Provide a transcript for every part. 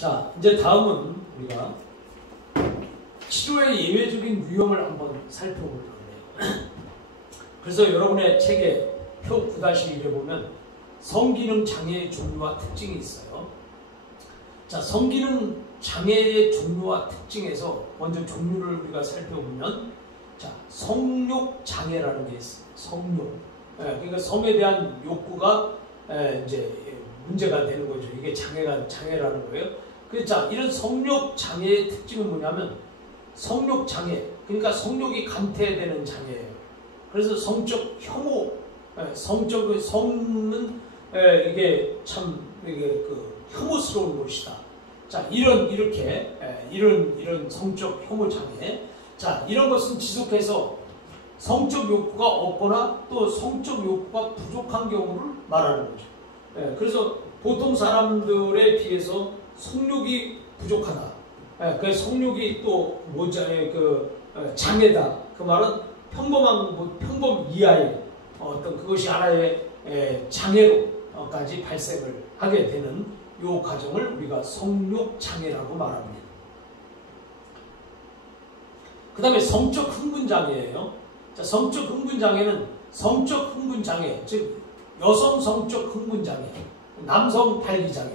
자, 이제 다음은 우리가 치료의 예외적인 유형을 한번 살펴볼 건데요. 그래서 여러분의 책에 표 9-1에 보면 성기능 장애의 종류와 특징이 있어요. 자, 성기능 장애의 종류와 특징에서 먼저 종류를 우리가 살펴보면, 자, 성욕 장애라는 게 있어요. 성욕. 그러니까 성에 대한 욕구가 이제 문제가 되는 거죠. 이게 장애라는 거예요. 자, 이런 성욕 장애의 특징은 뭐냐면 성욕 장애, 그러니까 성욕이 감퇴되는 장애예요. 그래서 성적 혐오, 성적의 성은 이게 참 이게 혐오스러운 것이다. 자, 이런 성적 혐오 장애. 자, 이런 것은 지속해서 성적 욕구가 없거나 또 성적 욕구가 부족한 경우를 말하는 거죠. 그래서 보통 사람들에 비해서 성욕이 부족하다. 그 성욕이 또 장애다. 그 말은 평범 이하의 어떤 그것이 하나의 장애로까지 발생을 하게 되는 이 과정을 우리가 성욕 장애라고 말합니다. 그 다음에 성적 흥분 장애예요. 자, 성적 흥분 장애는 성적 흥분 장애, 즉 여성 성적 흥분 장애, 남성 발기 장애,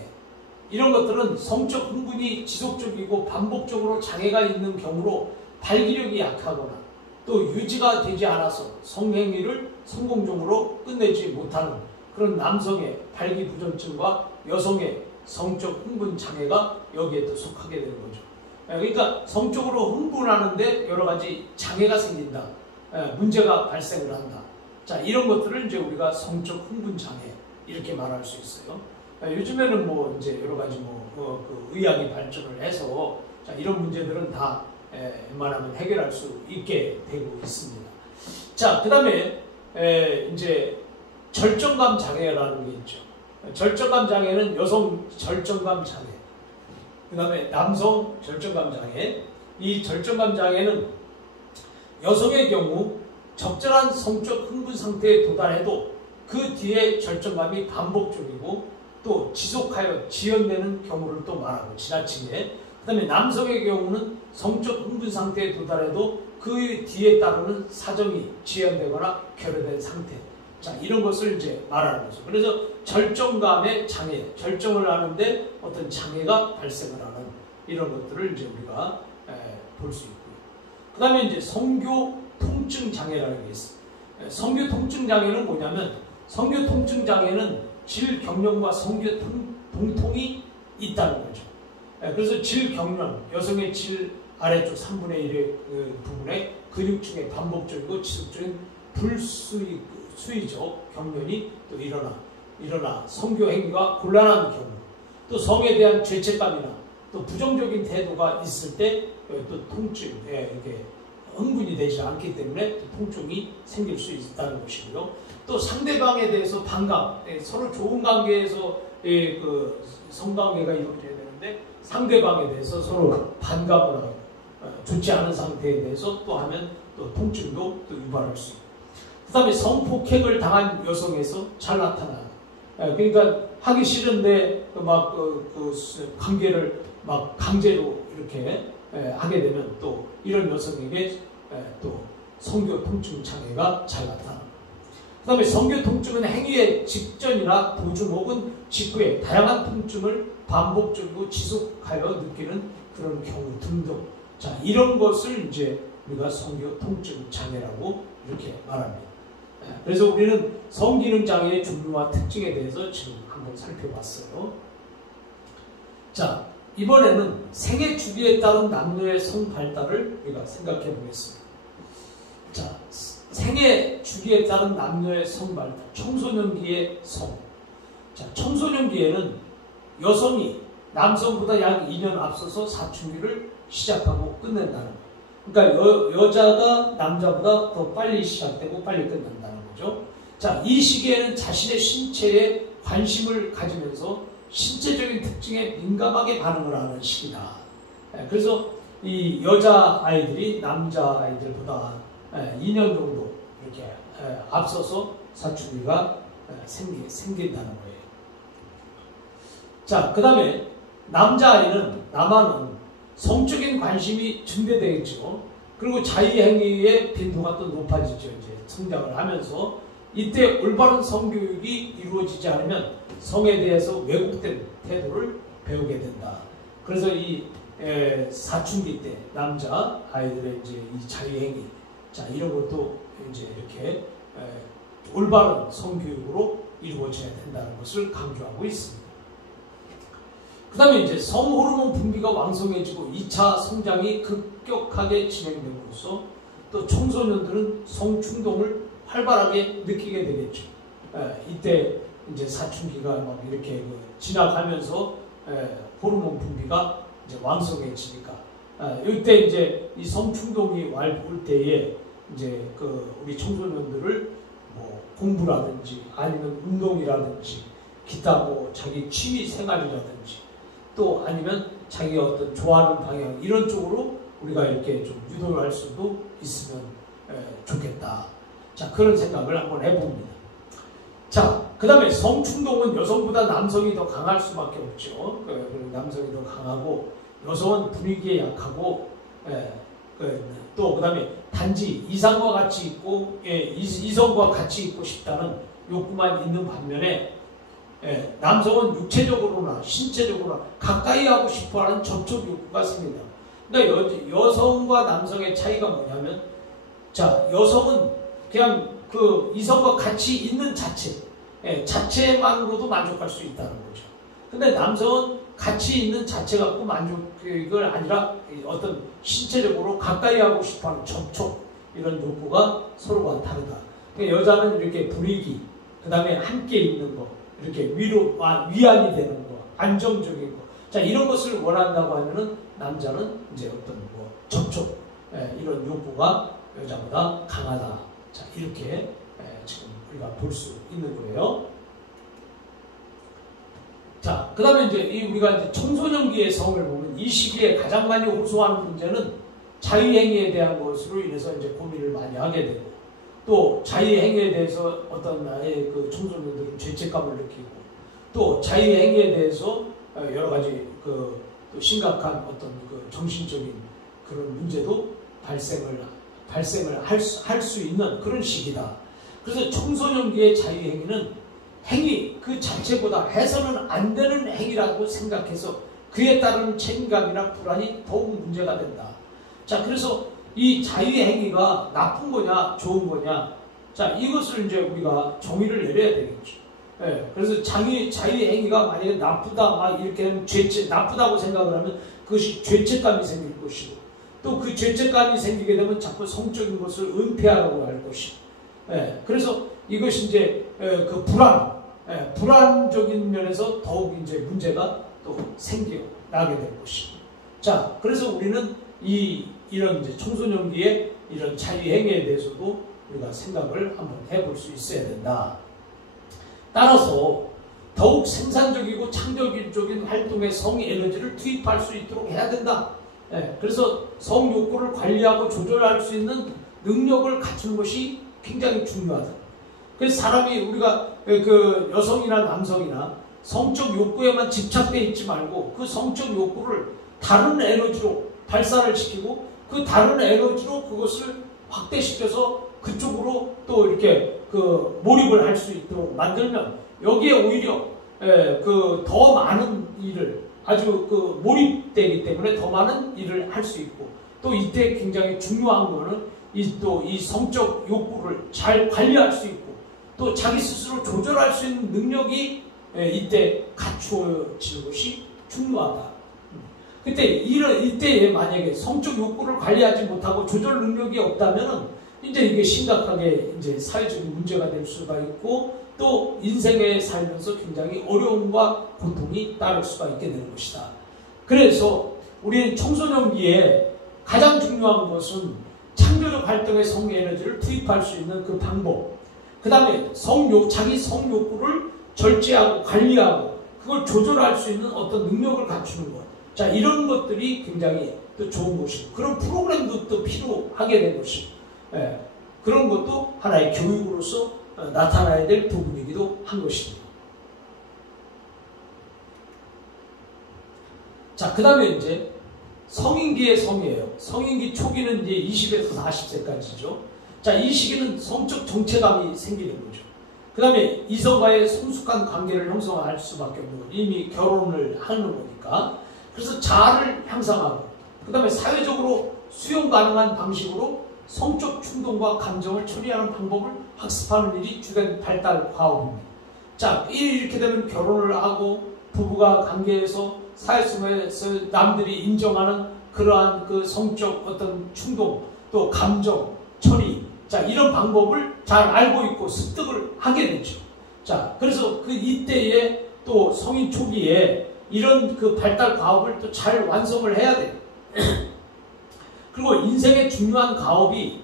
이런 것들은 성적 흥분이 지속적이고 반복적으로 장애가 있는 경우로 발기력이 약하거나 또 유지가 되지 않아서 성행위를 성공적으로 끝내지 못하는 그런 남성의 발기 부전증과 여성의 성적 흥분 장애가 여기에 또 속하게 되는 거죠. 그러니까 성적으로 흥분하는데 여러 가지 장애가 생긴다. 문제가 발생을 한다. 자, 이런 것들을 이제 우리가 성적 흥분 장애 이렇게 말할 수 있어요. 요즘에는 뭐 이제 여러 가지 그 의학이 발전을 해서 자, 이런 문제들은 다 웬만하면 해결할 수 있게 되고 있습니다. 자, 그 다음에 이제 절정감 장애라는 게 있죠. 절정감 장애는 여성 절정감 장애, 그 다음에 남성 절정감 장애. 이 절정감 장애는 여성의 경우 적절한 성적 흥분 상태에 도달해도 그 뒤에 절정감이 반복적이고 또 지속하여 지연되는 경우를 또 말하고 지나치게. 그 다음에 남성의 경우는 성적 흥분 상태에 도달해도 그 뒤에 따르는 사정이 지연되거나 결여된 상태. 자, 이런 것을 이제 말하는 거죠. 그래서 절정감의 장애, 절정을 하는데 어떤 장애가 발생을 하는 이런 것들을 이제 우리가 볼 수 있고요. 그 다음에 이제 성교 통증 장애라는 게 있어요. 성교 통증 장애는 뭐냐면, 성교 통증 장애는 질경련과 성교 동통이 있다는 거죠. 그래서 질경련, 여성의 질 아래쪽 3분의 1의 그 부분에 근육층의 반복적이고 지속적인 불수의적 경련이 또 일어나 성교 행위가 곤란한 경우, 또 성에 대한 죄책감이나 또 부정적인 태도가 있을 때 또 통증, 이렇게 흥분이 되지 않기 때문에 또 통증이 생길 수 있다는 것이고요. 또 상대방에 대해서 반감, 서로 좋은 관계에서 그 성관계가 이루어져야 되는데 상대방에 대해서 서로 반감을 하고 좋지 않은 상태에 대해서 또 하면 또 통증도 또 유발할 수 있고, 그 다음에 성폭행을 당한 여성에서 잘 나타나요. 그러니까 하기 싫은데 관계를 막 강제로 이렇게 하게 되면 또 이런 여성에게 또 성교 통증 장애가 잘 나타납니다. 그 다음에 성교 통증은 행위의 직전이나 도중 혹은 직후에 다양한 통증을 반복적으로 지속하여 느끼는 그런 경우 등등. 자, 이런 것을 이제 우리가 성교 통증 장애라고 이렇게 말합니다. 그래서 우리는 성기능 장애의 종류와 특징에 대해서 지금 한번 살펴봤어요. 자, 이번에는 생애 주기에 따른 남녀의 성 발달을 우리가 생각해 보겠습니다. 자, 생애 주기에 따른 남녀의 성 발달, 청소년기의 성. 자, 청소년기에는 여성이 남성보다 약 2년 앞서서 사춘기를 시작하고 끝낸다는 거예요. 그러니까 여자가 남자보다 더 빨리 시작되고 빨리 끝난다는 거죠. 자, 이 시기에는 자신의 신체에 관심을 가지면서 신체적인 특징에 민감하게 반응을 하는 시기다. 그래서 이 여자아이들이 남자아이들보다 2년 정도 이렇게 앞서서 사춘기가 생긴다는 거예요. 자, 그 다음에 남아는 성적인 관심이 증대되겠죠. 그리고 자유행위의 빈도가 또 높아지죠. 이제 성장을 하면서 이때 올바른 성교육이 이루어지지 않으면 성에 대해서 왜곡된 태도를 배우게 된다. 그래서 이 사춘기 때 남자 아이들의 이제 이 자유행위, 자 이런 것도 이제 이렇게 올바른 성교육으로 이루어져야 된다는 것을 강조하고 있습니다. 그 다음에 이제 성호르몬 분비가 왕성해지고 2차 성장이 급격하게 진행됨으로써 또 청소년들은 성충동을 활발하게 느끼게 되겠죠. 이때 이제 사춘기가 막 이렇게 지나가면서 호르몬 분비가 이제 왕성해지니까 이때 이제 이 성충동이 올 때에 이제 우리 청소년들을 뭐 공부라든지 아니면 운동이라든지 기타 뭐 자기 취미 생활이라든지 또 아니면 자기가 어떤 좋아하는 방향 이런 쪽으로 우리가 이렇게 좀 유도를 할 수도 있으면 좋겠다. 자, 그런 생각을 한번 해봅니다. 자, 그 다음에 성충동은 여성보다 남성이 더 강할 수밖에 없죠. 남성이 더 강하고 여성은 분위기에 약하고 또 그 다음에 단지 이성과 같이 있고 싶다는 욕구만 있는 반면에 남성은 육체적으로나 신체적으로나 가까이 하고 싶어하는 접촉 욕구가 생긴다. 그러니까 여성과 남성의 차이가 뭐냐면, 자 여성은 그냥 그 이성과 같이 있는 자체만으로도 만족할 수 있다는 거죠. 근데 남성은 같이 있는 자체 갖고 만족을 아니라 어떤 신체적으로 가까이 하고 싶어하는 접촉 이런 욕구가 서로가 다르다. 그러니까 여자는 이렇게 분위기, 그 다음에 함께 있는 거, 이렇게 위안이 되는 거, 안정적인 거. 자, 이런 것을 원한다고 하면은 남자는 이제 어떤 뭐 접촉, 이런 욕구가 여자보다 강하다. 자, 이렇게 지금 우리가 볼 수 있는 거예요. 자, 그 다음에 이제 우리가 이제 청소년기의 성을 보면 이 시기에 가장 많이 호소하는 문제는 자유행위에 대한 것으로 인해서 이제 고민을 많이 하게 되고, 또 자유행위에 대해서 어떤 나의 그 청소년들은 죄책감을 느끼고, 또 자유행위에 대해서 여러 가지 또 심각한 어떤 그 정신적인 그런 문제도 발생을 할 수 있는 그런 시기다. 그래서 청소년기의 자유행위는 행위 그 자체보다 해서는 안 되는 행위라고 생각해서 그에 따른 책임감이나 불안이 더욱 문제가 된다. 자, 그래서 이 자유행위가 나쁜 거냐 좋은 거냐, 자 이것을 이제 우리가 정의를 내려야 되겠죠. 그래서 자유행위가 만약에 나쁘다 막 이렇게 하면 나쁘다고 생각을 하면 그것이 죄책감이 생길 것이고, 또 그 죄책감이 생기게 되면 자꾸 성적인 것을 은폐하려고 할 것이고, 그래서 이것이 이제 그 불안적인 면에서 더욱 이제 문제가 또 생겨나게 될 것이고, 자 그래서 우리는 이런 이제 청소년기의 이런 자유행위에 대해서도 우리가 생각을 한번 해볼 수 있어야 된다. 따라서 더욱 생산적이고 창조적인 활동에 성 에너지를 투입할 수 있도록 해야 된다. 그래서 성 욕구를 관리하고 조절할 수 있는 능력을 갖추는 것이 굉장히 중요하다. 그래서 사람이 우리가 그 여성이나 남성이나 성적 욕구에만 집착되어 있지 말고 그 성적 욕구를 다른 에너지로 발산을 시키고 그 다른 에너지로 그것을 확대시켜서 그쪽으로 또 이렇게 그 몰입을 할 수 있도록 만들면 여기에 오히려 그 더 많은 일을 아주 그 몰입되기 때문에 더 많은 일을 할 수 있고, 또 이때 굉장히 중요한 거는 이 성적 욕구를 잘 관리할 수 있고 또 자기 스스로 조절할 수 있는 능력이 이때 갖추어지는 것이 중요하다. 이때에 만약에 성적 욕구를 관리하지 못하고 조절 능력이 없다면은 이제 이게 심각하게 이제 사회적인 문제가 될 수가 있고, 또 인생에 살면서 굉장히 어려움과 고통이 따를 수가 있게 되는 것이다. 그래서 우리는 청소년기에 가장 중요한 것은 창조적 활동에 성 에너지를 투입할 수 있는 그 방법, 그 다음에 자기 성욕구를 절제하고 관리하고 그걸 조절할 수 있는 어떤 능력을 갖추는 것. 자, 이런 것들이 굉장히 또 좋은 것이고, 그런 프로그램도 또 필요하게 된 것이고, 그런 것도 하나의 교육으로서 나타나야 될 부분이기도 한 것입니다. 자, 그 다음에 이제 성인기의 성이에요. 성인기 초기는 이제 20에서 40세까지죠. 자, 이 시기는 성적 정체감이 생기는 거죠. 그 다음에 이성과의 성숙한 관계를 형성할 수밖에 없는 거죠. 이미 결혼을 하는 거니까. 그래서 자아를 향상하고, 그 다음에 사회적으로 수용 가능한 방식으로 성적 충동과 감정을 처리하는 방법을 학습하는 일이 주된 발달 과업입니다. 자, 이렇게 되면 결혼을 하고 부부가 관계에서 사회 속에서 남들이 인정하는 그러한 그 성적 어떤 충동, 또 감정 처리, 자, 이런 방법을 잘 알고 있고 습득을 하게 되죠. 자, 그래서 그 이때에 또 성인 초기에 이런 그 발달 과업을 또 잘 완성을 해야 돼요. 그리고 인생의 중요한 과업이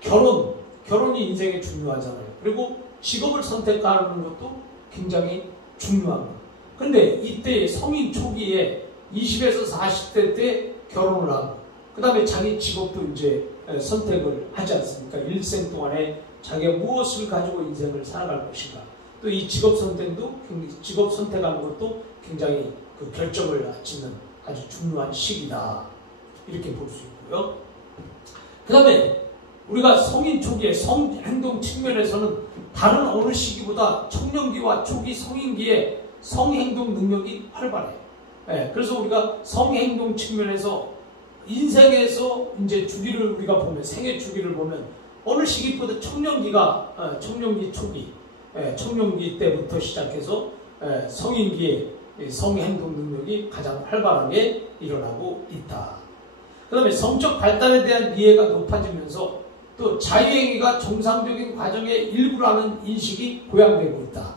결혼이 인생에 중요하잖아요. 그리고 직업을 선택하는 것도 굉장히 중요한 거예요. 근데 이때 성인 초기에 20에서 40대 때 결혼을 하고, 그 다음에 자기 직업도 이제 선택을 하지 않습니까? 일생 동안에 자기가 무엇을 가지고 인생을 살아갈 것인가. 또 이 직업 선택하는 것도 굉장히 그 결정을 짓는 아주 중요한 시기다. 이렇게 볼 수 있고요. 그 다음에 우리가 성인 초기에 성행동 측면에서는 다른 어느 시기보다 청년기와 초기 성인기에 성행동 능력이 활발해요. 네, 그래서 우리가 성행동 측면에서 인생에서 이제 주기를 우리가 보면, 생애 주기를 보면 어느 시기보다 청년기 초기, 청년기 때부터 시작해서 성인기에 성행동 능력이 가장 활발하게 일어나고 있다. 그 다음에 성적 발달에 대한 이해가 높아지면서 또 자유행위가 정상적인 과정의 일부라는 인식이 고양되고 있다.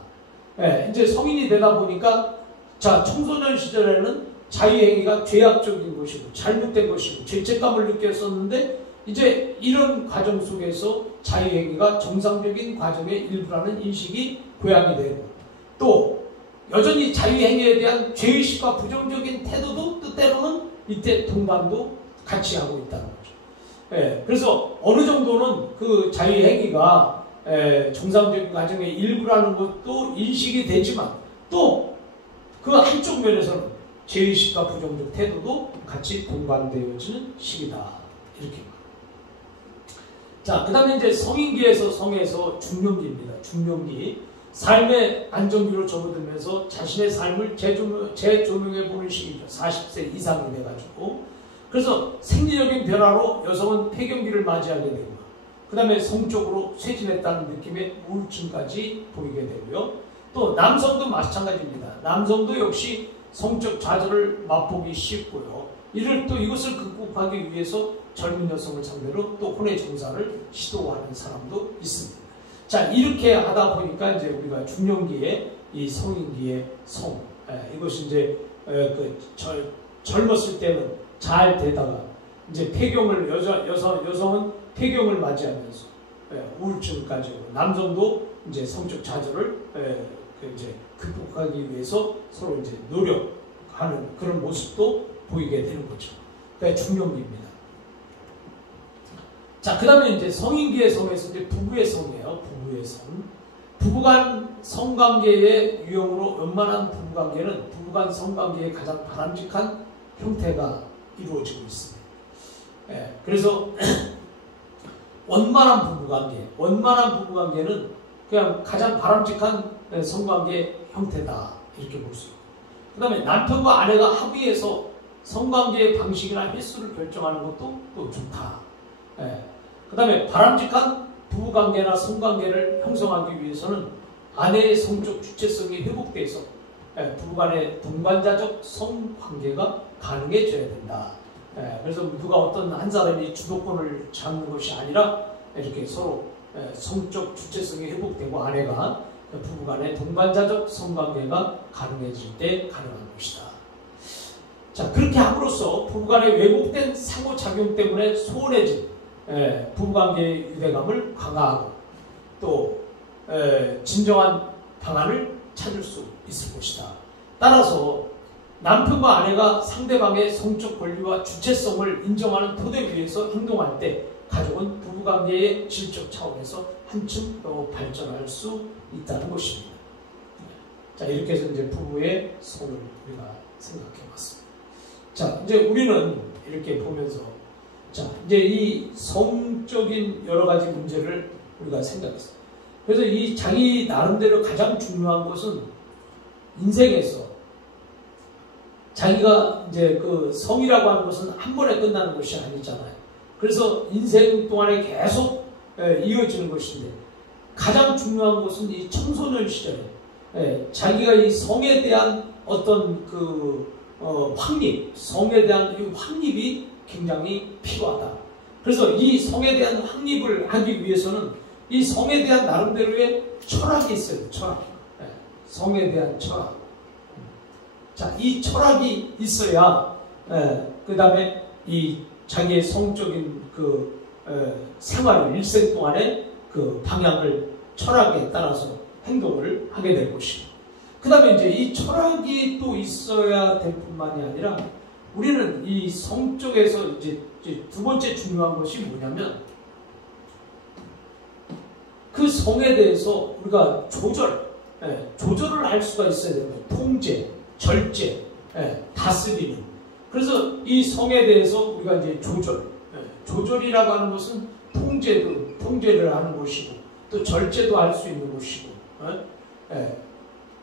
이제 성인이 되다 보니까, 자, 청소년 시절에는 자유행위가 죄악적인 것이고 잘못된 것이고 죄책감을 느꼈었는데, 이제 이런 과정 속에서 자유행위가 정상적인 과정의 일부라는 인식이 고양이 되고, 또 여전히 자유행위에 대한 죄의식과 부정적인 태도도 또 때로는 이때 동반도 같이 하고 있다는 거죠. 그래서 어느 정도는 그 자유행위가 정상적인 과정의 일부라는 것도 인식이 되지만, 또 그 한쪽 면에서는 죄의식과 부정적 태도도 같이 동반되어지는 시기다. 이렇게. 자, 그 다음에 이제 성인기에서 성에서 중년기입니다. 중년기. 삶의 안정기로 접어들면서 자신의 삶을 재조명해보는 시기죠. 40세 이상이 돼가지고. 그래서 생리적인 변화로 여성은 폐경기를 맞이하게 되고, 그 다음에 성적으로 쇠진했다는 느낌의 우울증까지 보이게 되고요. 또 남성도 마찬가지입니다. 남성도 역시 성적 좌절을 맛보기 쉽고요. 이것을 극복하기 위해서 젊은 여성을 상대로 또 혼외 정사를 시도하는 사람도 있습니다. 자, 이렇게 하다 보니까 이제 우리가 중년기에 이 성인기의 성, 이것이 이제 젊었을 때는 잘 되다가 이제 폐경을 여성은 폐경을 맞이하면서 우울증까지 오고, 남성도 이제 성적 좌절을 이제 극복하기 위해서 서로 이제 노력하는 그런 모습도 보이게 되는 거죠. 그러니까 중년기입니다. 자, 그 다음에 이제 성인기의 성에서 이제 부부의 성이에요. 부부의 성. 부부간 성관계의 유형으로 원만한 부부관계는 부부간 성관계의 가장 바람직한 형태가 이루어지고 있습니다. 그래서 원만한 부부관계는 그냥 가장 바람직한 성관계 형태다. 이렇게 볼 수 있고, 그 다음에 남편과 아내가 합의해서 성관계의 방식이나 횟수를 결정하는 것도 또 좋다. 그 다음에 바람직한 부부관계나 성관계를 형성하기 위해서는 아내의 성적 주체성이 회복돼서 부부간의 동반자적 성관계가 가능해져야 된다. 그래서 누가 어떤 한 사람이 주도권을 잡는 것이 아니라 이렇게 서로 성적 주체성이 회복되고 아내가 부부간의 동반자적 성관계가 가능해질 때 가능한 것이다. 자, 그렇게 함으로써 부부간의 왜곡된 상호작용 때문에 소원해진 부부관계의 유대감을 강화하고 또 진정한 방안을 찾을 수 있을 것이다. 따라서 남편과 아내가 상대방의 성적 권리와 주체성을 인정하는 토대 위에서 행동할 때 가족은 부부관계의 질적 차원에서 한층 더 발전할 수 있다는 것입니다. 자, 이렇게 해서 이제 부부의 성을 우리가 생각해 봤습니다. 자, 이제 우리는 이렇게 보면서, 자, 이제 이 성적인 여러 가지 문제를 우리가 생각했어요. 그래서 이 자기 나름대로 가장 중요한 것은 인생에서 자기가 이제 그 성이라고 하는 것은 한 번에 끝나는 것이 아니잖아요. 그래서 인생 동안에 계속 이어지는 것인데 가장 중요한 것은 이 청소년 시절에 자기가 이 성에 대한 어떤 그 확립, 성에 대한 이 확립이 굉장히 필요하다. 그래서 이 성에 대한 확립을 하기 위해서는 이 성에 대한 나름대로의 철학이 있어요. 철학. 성에 대한 철학. 자, 이 철학이 있어야 그 다음에 이 자기의 성적인 그 생활, 일생 동안의 그 방향을 철학에 따라서 행동을 하게 될 것이고, 그 다음에 이제 이 철학이 또 있어야 될 뿐만이 아니라 우리는 이 성 쪽에서 이제 두 번째 중요한 것이 뭐냐면 그 성에 대해서 우리가 조절을 할 수가 있어야 되는 거예요. 통제, 절제, 다스리는. 그래서 이 성에 대해서 우리가 이제 조절이라고 하는 것은 통제를 하는 것이고 또 절제도 할 수 있는 것이고.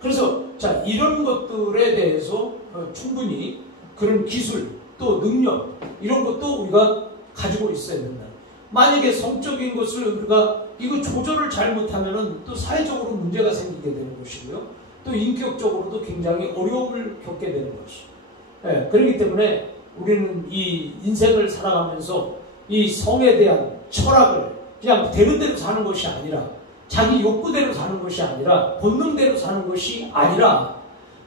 그래서 자, 이런 것들에 대해서 충분히 그런 기술 또 능력 이런 것도 우리가 가지고 있어야 된다. 만약에 성적인 것을 우리가 이거 조절을 잘못하면은 또 사회적으로 문제가 생기게 되는 것이고요. 또 인격적으로도 굉장히 어려움을 겪게 되는 것이죠. 그렇기 때문에 우리는 이 인생을 살아가면서 이 성에 대한 철학을 그냥 되는 대로 사는 것이 아니라 자기 욕구대로 사는 것이 아니라 본능대로 사는 것이 아니라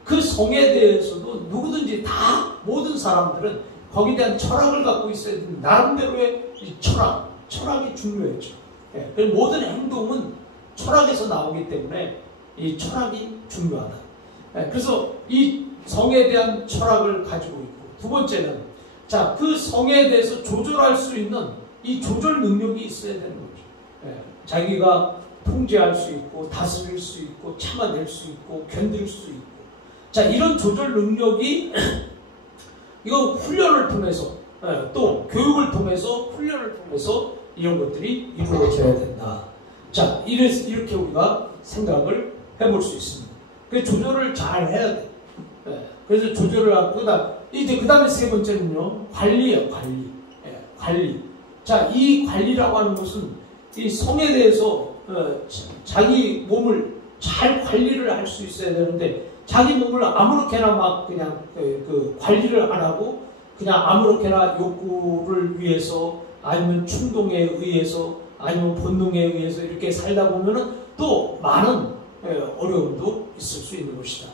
그 성에 대해서도 누구든지 다 모든 사람들은 거기에 대한 철학을 갖고 있어야 되는 나름대로의 이 철학이 중요했죠. 모든 행동은 철학에서 나오기 때문에 이 철학이 중요하다. 그래서 이 성에 대한 철학을 가지고 있고, 두 번째는 자, 그 성에 대해서 조절할 수 있는 이 조절 능력이 있어야 되는 거죠. 자기가 통제할 수 있고 다스릴 수 있고 참아낼 수 있고 견딜 수 있고, 자, 이런 조절 능력이 이거 훈련을 통해서 또 교육을 통해서 훈련을 통해서 이런 것들이 이루어져야 된다. 자, 이렇게 우리가 생각을 해볼 수 있습니다. 그 조절을 잘 해야 돼. 그래서 조절을 하고 이제 그 다음에 세 번째는요, 관리예요. 관리. 자, 이 관리라고 하는 것은 이 성에 대해서 자기 몸을 잘 관리를 할 수 있어야 되는데 자기 몸을 아무렇게나 막 그냥 그 관리를 안 하고 그냥 아무렇게나 욕구를 위해서 아니면 충동에 의해서 아니면 본능에 의해서 이렇게 살다 보면은 또 많은 어려움도 있을 수 있는 것이다.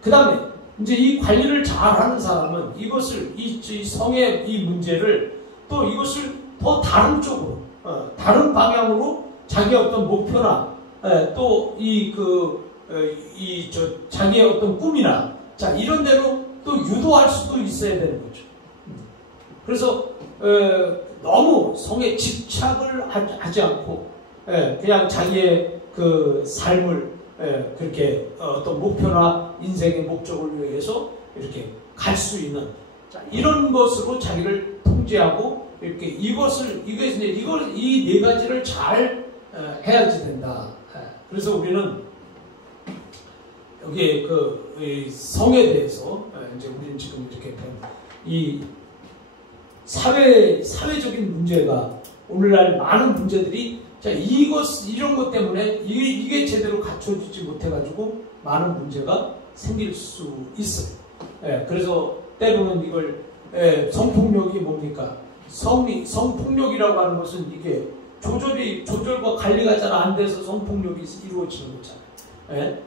그 다음에 이제 이 관리를 잘하는 사람은 이것을 이 성의 이 문제를 또 이것을 더 다른 쪽으로 다른 방향으로 자기의 어떤 목표나 또 자기의 어떤 꿈이나 자, 이런 데로 또 유도할 수도 있어야 되는 거죠. 그래서 너무 성에 집착을 하지 않고 그냥 자기의 그 삶을 그렇게 어떤 목표나 인생의 목적을 위해서 이렇게 갈 수 있는, 자, 이런 것으로 자기를 통제하고 이렇게 이 네 가지를 잘 해야지 된다. 그래서 우리는 여기 이 성에 대해서 이제 우리는 지금 이렇게 이 사회적인 문제가 오늘날 많은 문제들이 자, 이런 것 때문에 이게 제대로 갖춰지지 못해가지고 많은 문제가 생길 수 있어요. 그래서 때로는 이걸 성폭력이 뭡니까? 성폭력이라고 하는 것은 이게 조절과 관리가 잘 안 돼서 성폭력이 이루어지는 거잖아요.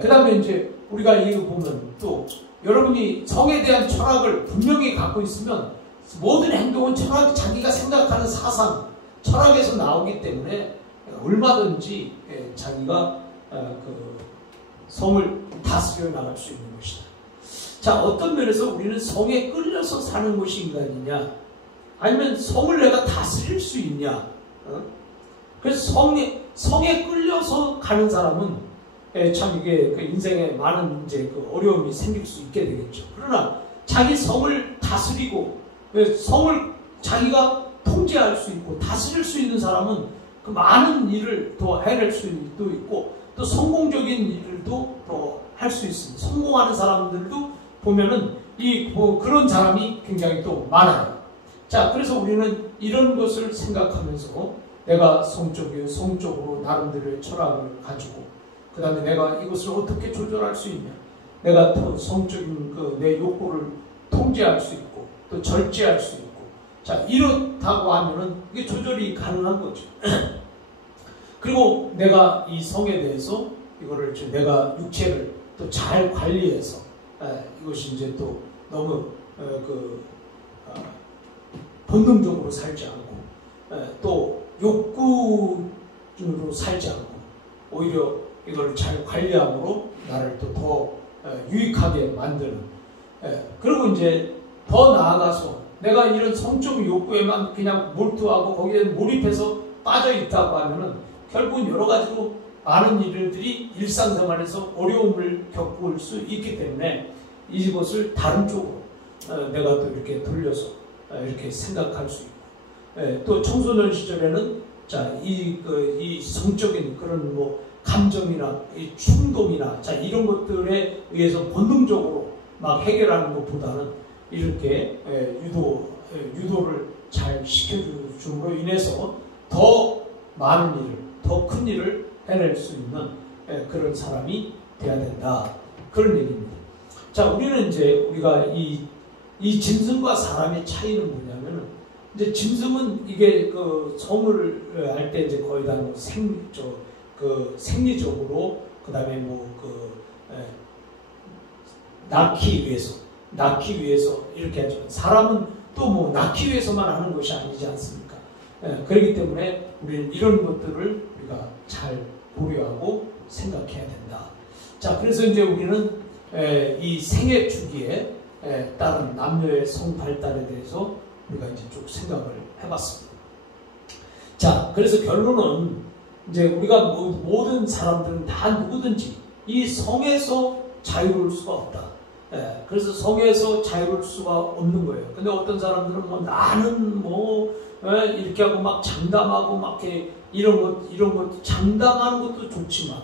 그 다음에 이제 우리가 이거 보면 또 여러분이 성에 대한 철학을 분명히 갖고 있으면 모든 행동은 자기가 생각하는 사상, 철학에서 나오기 때문에 얼마든지 자기가 그 성을 다스려 나갈 수 있는 것이다. 자, 어떤 면에서 우리는 성에 끌려서 사는 것이 인간이냐, 아니면 성을 내가 다스릴 수 있냐. 그래서 성에 끌려서 가는 사람은 참 이게 그 인생에 많은 이제 그 어려움이 생길 수 있게 되겠죠. 그러나 자기 성을 다스리고 성을 자기가 통제할 수 있고 다스릴 수 있는 사람은 그 많은 일을 더 해낼 수도 있고 또 성공적인 일도 더 할 수 있습니다. 성공하는 사람들도 보면은 그런 사람이 굉장히 또 많아요. 자, 그래서 우리는 이런 것을 생각하면서 내가 성적으로 나름대로의 철학을 가지고 그 다음에 내가 이것을 어떻게 조절할 수 있냐, 내가 또 성적인 내 욕구를 통제할 수 있고 또 절제할 수 있고, 자, 이렇다고 하면은 이게 조절이 가능한 거죠. 그리고 내가 이 성에 대해서 이거를 내가 육체를 또 잘 관리해서 이것이 이제 또 너무 본능적으로 살지 않고 또 욕구로 살지 않고 오히려 이걸 잘 관리함으로 나를 또 더 유익하게 만드는, 그리고 이제 더 나아가서 내가 이런 성적 욕구에만 그냥 몰두하고 거기에 몰입해서 빠져 있다고 하면은 결국은 여러 가지로 많은 일들이 일상생활에서 어려움을 겪을 수 있기 때문에 이것을 다른 쪽으로 내가 또 이렇게 돌려서 이렇게 생각할 수 있고, 또 청소년 시절에는 자, 이 성적인 그런 뭐 감정이나 이 충동이나 자, 이런 것들에 의해서 본능적으로 막 해결하는 것보다는 이렇게 유도를 잘 시켜줌으로 인해서 더 많은 일을, 더 큰 일을 해낼 수 있는 그런 사람이 돼야 된다. 그런 얘기입니다. 자, 우리는 이제 우리가 이 짐승과 사람의 차이는 뭐냐면은, 이제 짐승은 이게 성을 할 때 이제 거의 다 생리적으로, 그 다음에 낳기 위해서 이렇게 하지만 사람은 또 뭐 낳기 위해서만 하는 것이 아니지 않습니까? 그렇기 때문에 우리는 이런 것들을 우리가 잘 고려하고 생각해야 된다. 자, 그래서 이제 우리는 이 생애 주기에 따른 남녀의 성 발달에 대해서 우리가 이제 쭉 생각을 해봤습니다. 자, 그래서 결론은 이제 우리가 모든 사람들은 다 누구든지 이 성에서 자유로울 수가 없다. 그래서 성에서 자유로울 수가 없는 거예요. 근데 어떤 사람들은 나는 이렇게 하고 막 장담하고 막 이런 것 장담하는 것도 좋지만,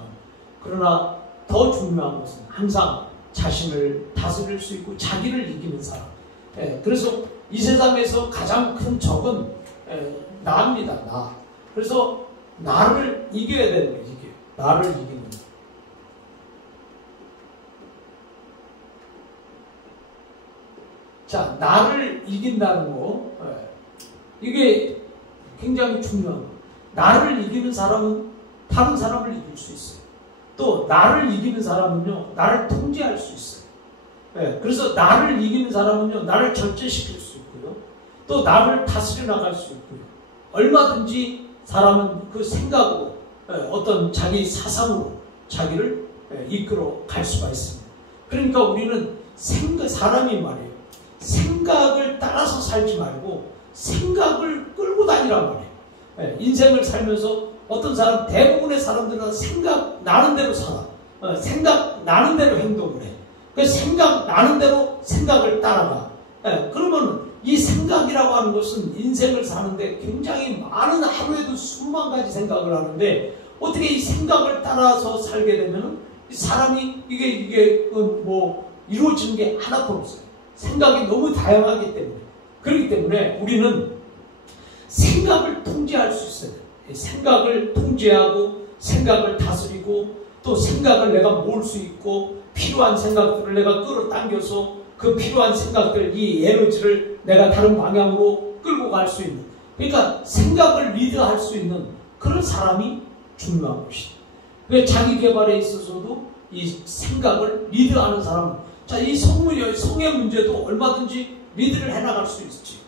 그러나 더 중요한 것은 항상 자신을 다스릴 수 있고 자기를 이기는 사람. 그래서 이 세상에서 가장 큰 적은 나입니다. 나. 그래서 나를 이겨야 되는 거예요. 나를 이기는 거예요. 자, 나를 이긴다는 거, 이게 굉장히 중요한 거예요. 나를 이기는 사람은 다른 사람을 이길 수 있어요. 또 나를 이기는 사람은요, 나를 통제할 수 있어요. 그래서 나를 이기는 사람은요, 나를 절제시킬 수 있고요. 또 나를 다스려 나갈 수 있고요. 얼마든지 사람은 그 생각으로 어떤 자기 사상으로 자기를 이끌어 갈 수가 있습니다. 그러니까 우리는 사람이 말이에요. 생각을 따라서 살지 말고 생각을 끌고 다니란 말이에요. 인생을 살면서 어떤 사람, 대부분의 사람들은 생각 나는 대로 살아. 생각 나는 대로 행동을 해. 그 생각 나는 대로 생각을 따라가. 그러면 이 생각이라고 하는 것은 인생을 사는데 굉장히 많은, 하루에도 수만 가지 생각을 하는데 어떻게 이 생각을 따라서 살게 되면은 사람이 이게 이루어지는 게 하나도 없어요. 생각이 너무 다양하기 때문에. 그렇기 때문에 우리는 생각을 통제할 수 있어요. 생각을 통제하고 생각을 다스리고 또 생각을 내가 모을 수 있고 필요한 생각들을 내가 끌어당겨서 그 필요한 생각들, 이 에너지를 내가 다른 방향으로 끌고 갈 수 있는, 그러니까 생각을 리드할 수 있는 그런 사람이 중요한 것이다. 왜 자기 개발에 있어서도 이 생각을 리드하는 사람은, 자, 이 성의 문제도 얼마든지 리드를 해나갈 수 있지.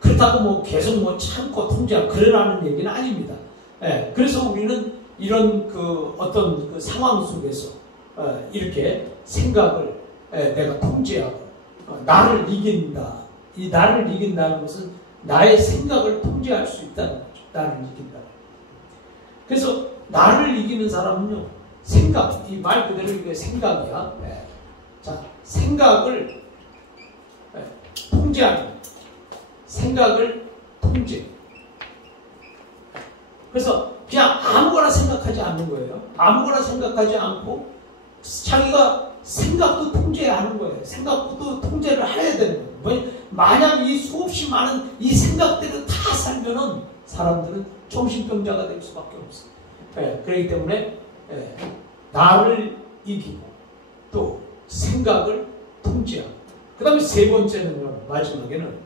그렇다고 계속 참고 통제하고 그러라는 얘기는 아닙니다. 그래서 우리는 이런 어떤 상황 속에서 이렇게 생각을 내가 통제하고 나를 이긴다. 이 나를 이긴다는 것은 나의 생각을 통제할 수 있다는 거죠. 나를 이긴다. 그래서 나를 이기는 사람은요, 생각, 이 말 그대로 이게 생각이야. 자, 생각을 통제하는 거예요. 생각을 통제. 그래서 그냥 아무거나 생각하지 않는 거예요. 아무거나 생각하지 않고 자기가 생각도 통제하는 거예요. 생각도 통제를 해야 되는 거예요. 만약 이 수없이 많은 이 생각대로 다 살면은 사람들은 정신병자가 될 수밖에 없어요. 그렇기 때문에 나를 이기고 또 생각을 통제하고, 그 다음에 세 번째는요, 마지막에는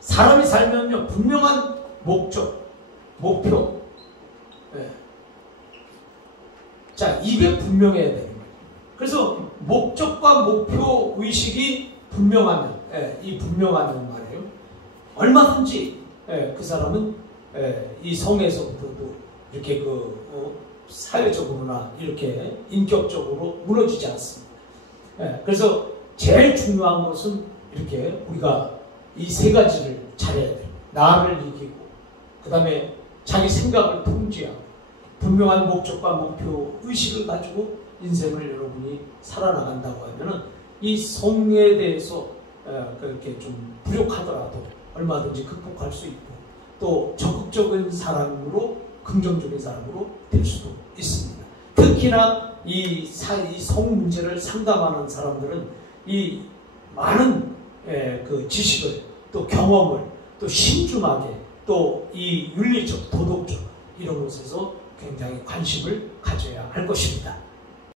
사람이 살면요 분명한 목적, 목표, 자 이게 분명해야 되는 거예요. 그래서 목적과 목표 의식이 분명하면, 이 분명하다는 말이에요. 얼마든지 그 사람은 이 성에서부터도 이렇게 사회적으로나 이렇게 인격적으로 무너지지 않습니다. 그래서 제일 중요한 것은 이렇게 우리가 이 세 가지를 잘해야 돼요. 나를 이기고, 그 다음에 자기 생각을 통제하고, 분명한 목적과 목표 의식을 가지고 인생을 여러분이 살아나간다고 하면은 이 성에 대해서 그렇게 좀 부족하더라도 얼마든지 극복할 수 있고, 또 적극적인 사람으로, 긍정적인 사람으로 될 수도 있습니다. 특히나 이 성 문제를 상담하는 사람들은 이 많은 그 지식을, 또 경험을, 또 신중하게, 또 이 윤리적, 도덕적 이런 것에서 굉장히 관심을 가져야 할 것입니다.